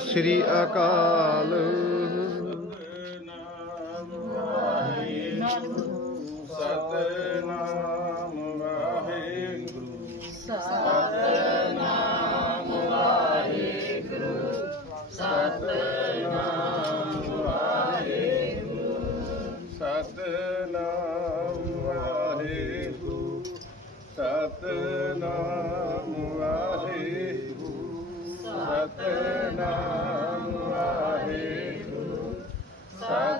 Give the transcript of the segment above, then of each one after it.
ਸ੍ਰੀ ਅਕਾਲ। ਸਤਨਾਮ ਵਾਹਿਗੁਰੂ। ਸਤਨਾਮ ਸਤਨਾਮ ਵਾਹਿਗੁਰੂ। ਸਤ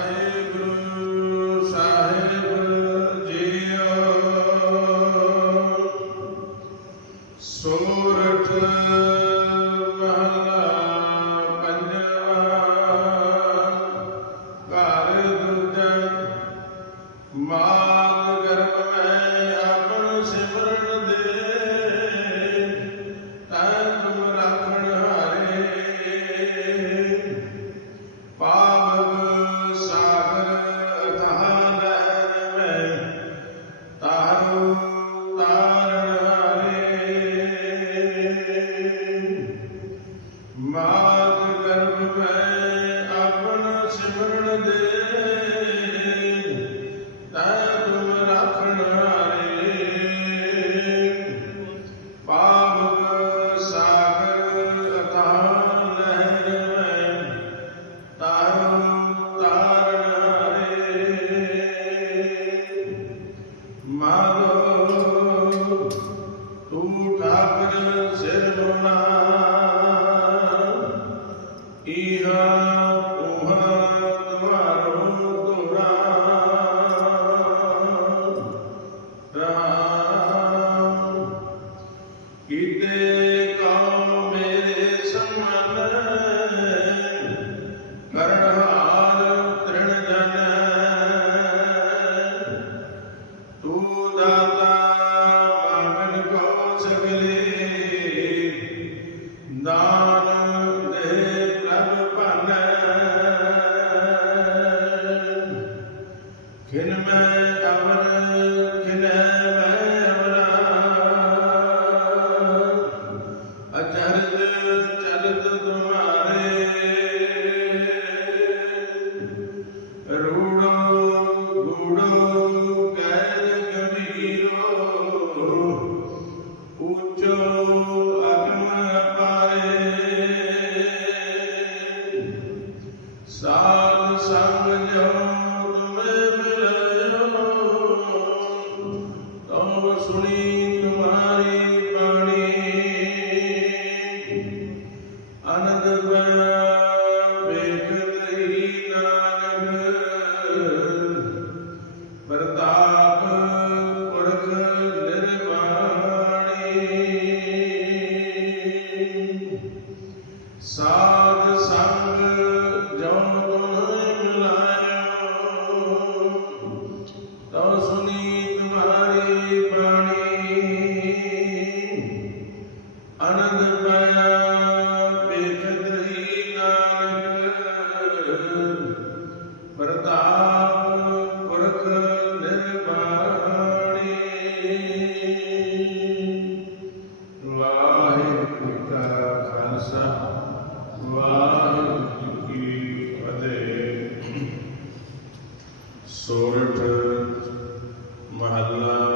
സ്ഥാപനം ചേരുന്ന 나 ਸੋਰਠ ਮਹੱਲਾ